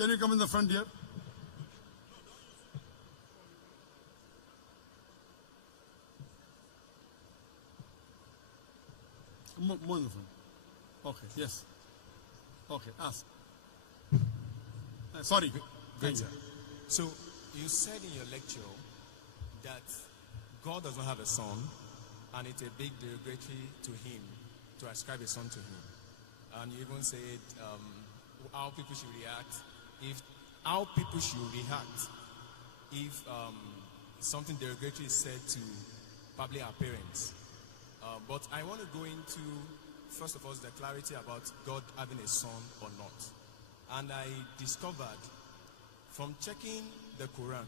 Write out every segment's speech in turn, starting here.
can you come in the front here? More in the front. Okay, yes. Okay, ask. Sorry. Great, sir. So, you said in your lecture that God does not have a son, and it's a big derogatory to him to ascribe a son to him. And you even said how people should react if something derogatory is said to probably our parents. But I want to go into, first of all, the clarity about God having a son or not. And I discovered from checking the Quran,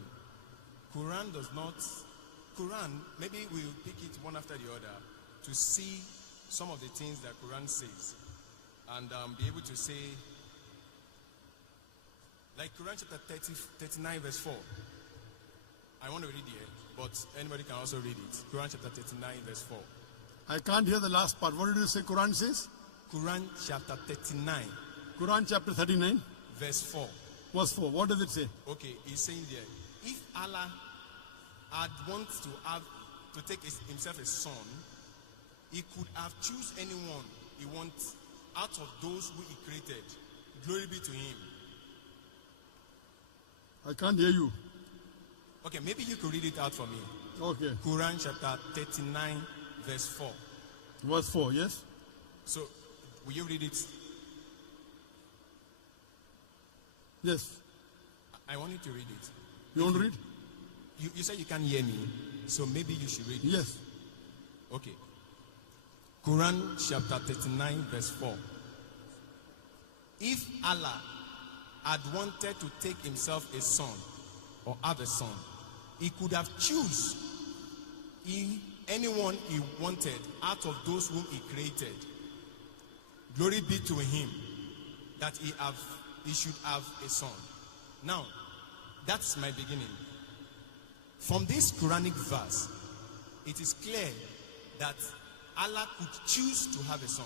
maybe we'll pick it one after the other to see some of the things that Quran says and be able to say, like Quran chapter 39 verse 4. I want to read here, but anybody can also read it. Quran chapter 39 verse 4. I can't hear the last part. What did you say Quran says? Quran chapter 39. Quran chapter 39. Verse 4. Verse 4. What does it say? Okay, he's saying there, if Allah had wanted to take himself a son, he could have choose anyone he wants out of those who he created. Glory be to him. I can't hear you. Okay, maybe you could read it out for me. Okay. Quran chapter 39 verse 4. Verse 4, yes? So, will you read it? Yes. I want you to read it. You want to read? You said you can't hear me, so maybe you should read it. Yes. Okay. Quran chapter 39 verse 4. If Allah had wanted to take himself a son or have a son, he could have choose anyone he wanted out of those whom he created. Glory be to him that he should have a son. Now, that's my beginning. From this Quranic verse, it is clear that Allah could choose to have a son.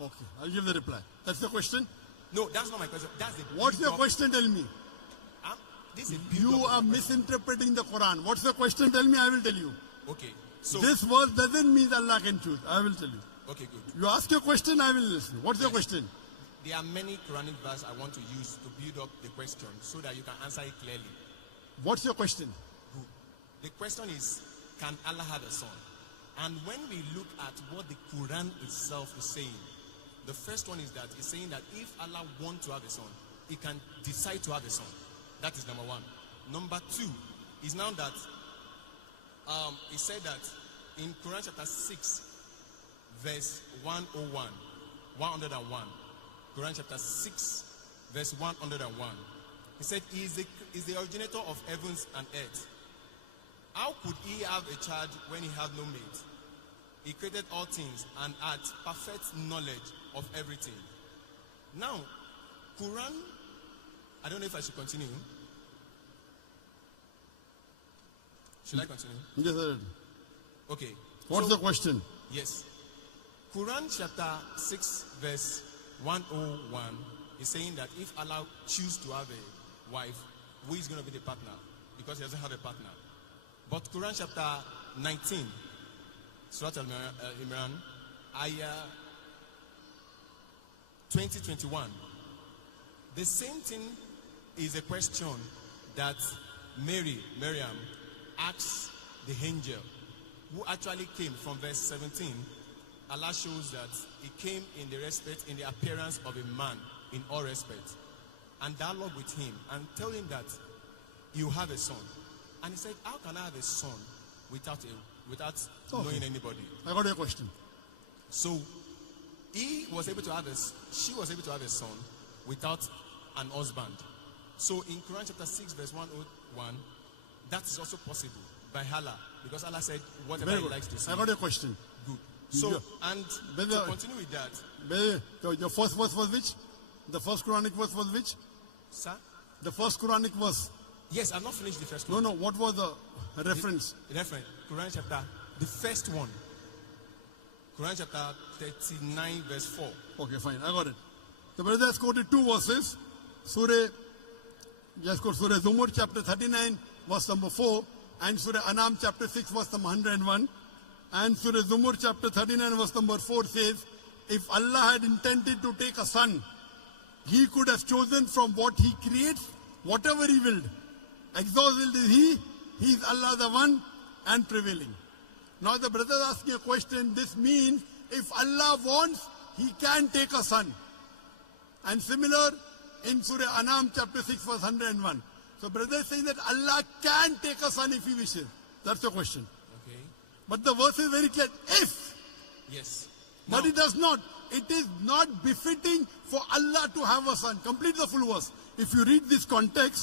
Okay. I'll give the reply. That's the question? No, that's not my question. That's the What's your question? Tell me. You are misinterpreting the Quran. What's the question? Tell me, I will tell you. Okay. So this verse doesn't mean Allah can choose. I will tell you. Okay, good. You ask your question, I will listen. What's your question? There are many Quranic verses I want to use to build up the question so that you can answer it clearly. What's your question? Good. The question is, can Allah have a son? And when we look at what the Quran itself is saying, the first one is that it's saying that if Allah wants to have a son, he can decide to have a son. That is number one. Number two is now that he said that in Quran chapter 6, verse 101, Quran chapter 6, verse 101, he said, he is the originator of heavens and earth. How could he have a child when he had no mate? He created all things and had perfect knowledge of everything. Now, Quran, I don't know if I should continue. Should I continue? Yes, sir. Okay. What's the question? Yes. Quran chapter 6 verse 101 is saying that if Allah choose to have a wife, who is going to be the partner? Because he doesn't have a partner. But Quran chapter 19, Surah Al-Imran, ayah 20-21. The same thing is a question that Maryam, asks the angel, who actually came from verse 17. Allah shows that he came in the appearance of a man in all respect, and dialogue with him and tell him that you have a son. And he said, how can I have a son without knowing anybody? I got your question. So she was able to have a son without an husband. So in Quran chapter 6 verse 101, that is also possible by Allah, because Allah said whatever he likes to say. I got your question. Good. So, and to continue with that. Your first verse was which? The first Quranic verse was which? Sir? The first Quranic verse. Yes, I've not finished the first one. No, what was the reference? The reference, Quran chapter, the first one. Quran chapter 39 verse 4. Okay, fine, I got it. The brother has quoted two verses. Surah, just go Surah Zumur chapter 39 verse number 4 and Surah Anam chapter 6 verse number 101. And Surah Zumur chapter 39 verse number 4 says, if Allah had intended to take a son, He could have chosen from what He creates, whatever He willed. Exalted is He is Allah the one and prevailing. Now the brother is asking a question. This means if Allah wants, He can take a son. And similar in Surah Anam chapter 6 verse 101. So brother is saying that Allah can take a son if He wishes. That's the question. Okay. But the verse is very clear. If. Yes. But Now- it does not. It is not befitting for Allah to have a son. Complete the full verse. If you read this context,